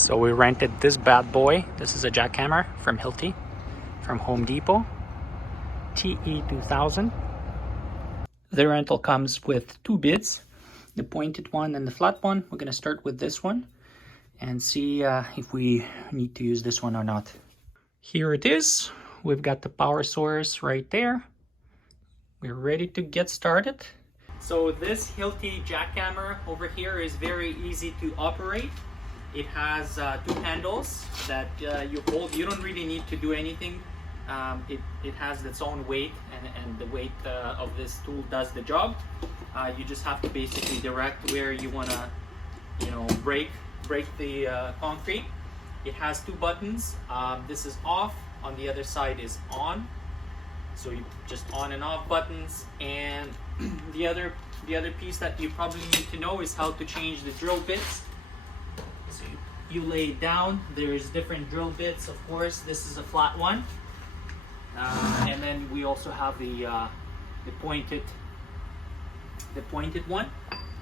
So we rented this bad boy. This is a jackhammer from Hilti, from Home Depot, TE 2000. The rental comes with two bits, the pointed one and the flat one. We're gonna start with this one and see if we need to use this one or not. Here it is. We've got the power source right there. We're ready to get started. So this Hilti jackhammer over here is very easy to operate. It has two handles that you hold. You don't really need to do anything. It has its own weight, and the weight of this tool does the job. You just have to basically direct where you want to, break the concrete. It has two buttons. This is off. On the other side is on. So you just on and off buttons. And the other piece that you probably need to know is how to change the drill bits. So you lay it down. There's different drill bits, of course. This is a flat one, and then we also have the pointed one.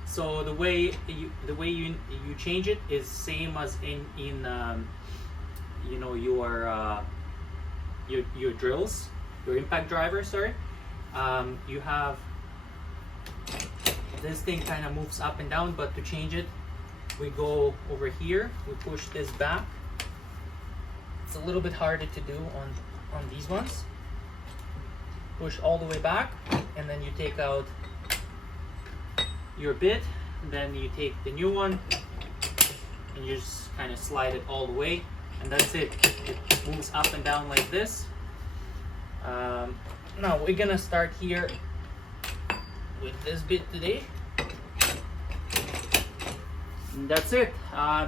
So the way you change it is same as in your drills, your impact driver. Sorry, you have this thing kind of moves up and down, but to change it, we go over here, we push this back. It's a little bit harder to do on these ones. Push all the way back, and then you take out your bit, and then you take the new one and you just kind of slide it all the way, and that's it. It moves up and down like this. Now we're gonna start here with this bit today. And that's it.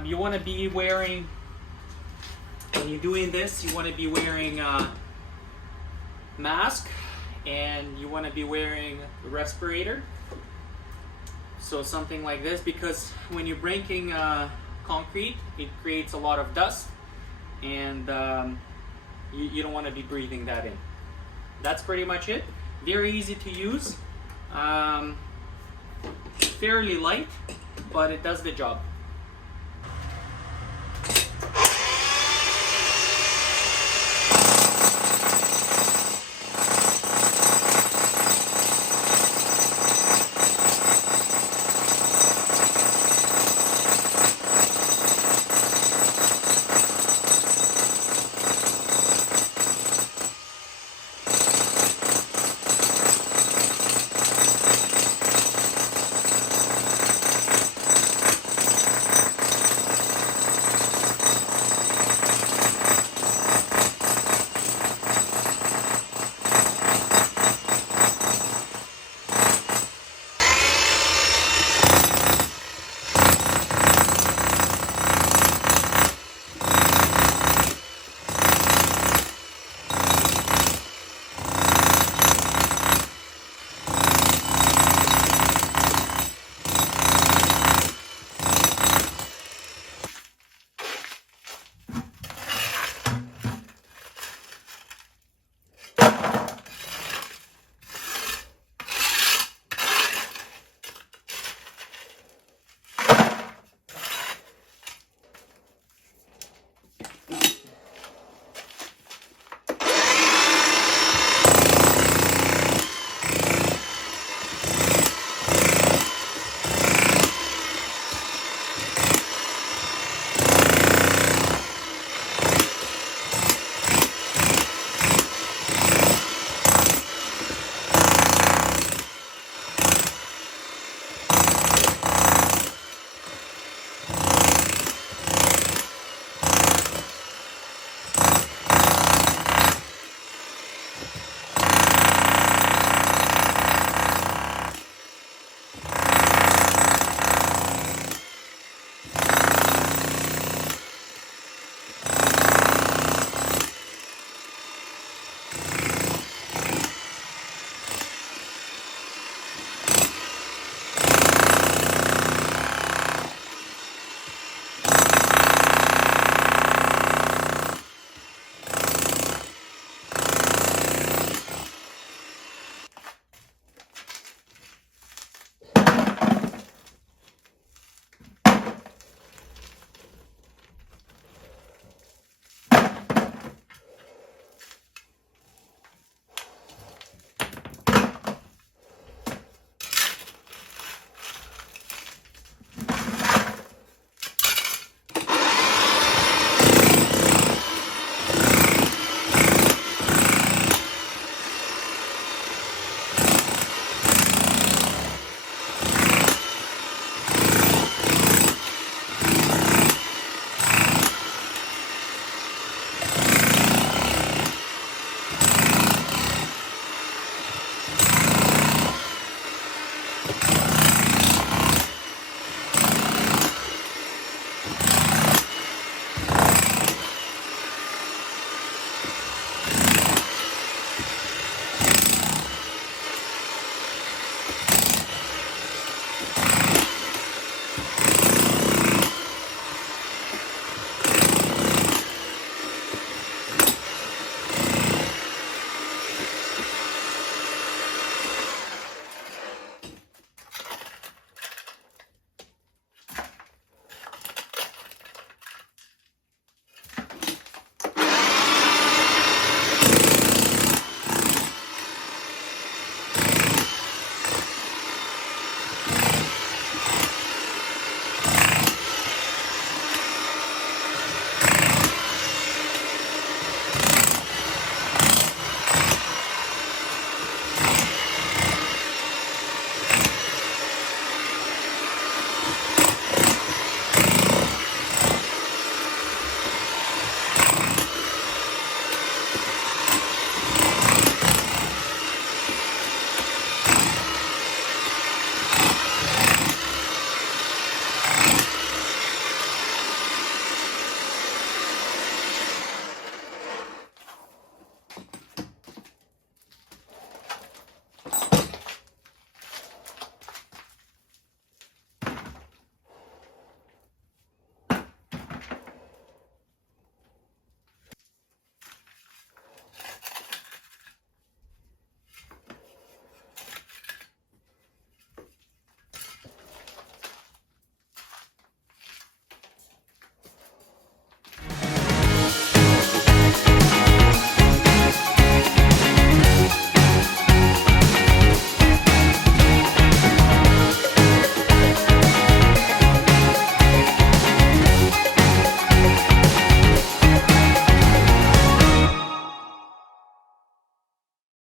You want to be wearing, when you're doing this, you want to be wearing a mask, and you want to be wearing a respirator. So something like this, because when you're breaking concrete, it creates a lot of dust, and you don't want to be breathing that in. That's pretty much it. Very easy to use. Fairly light, but it does the job.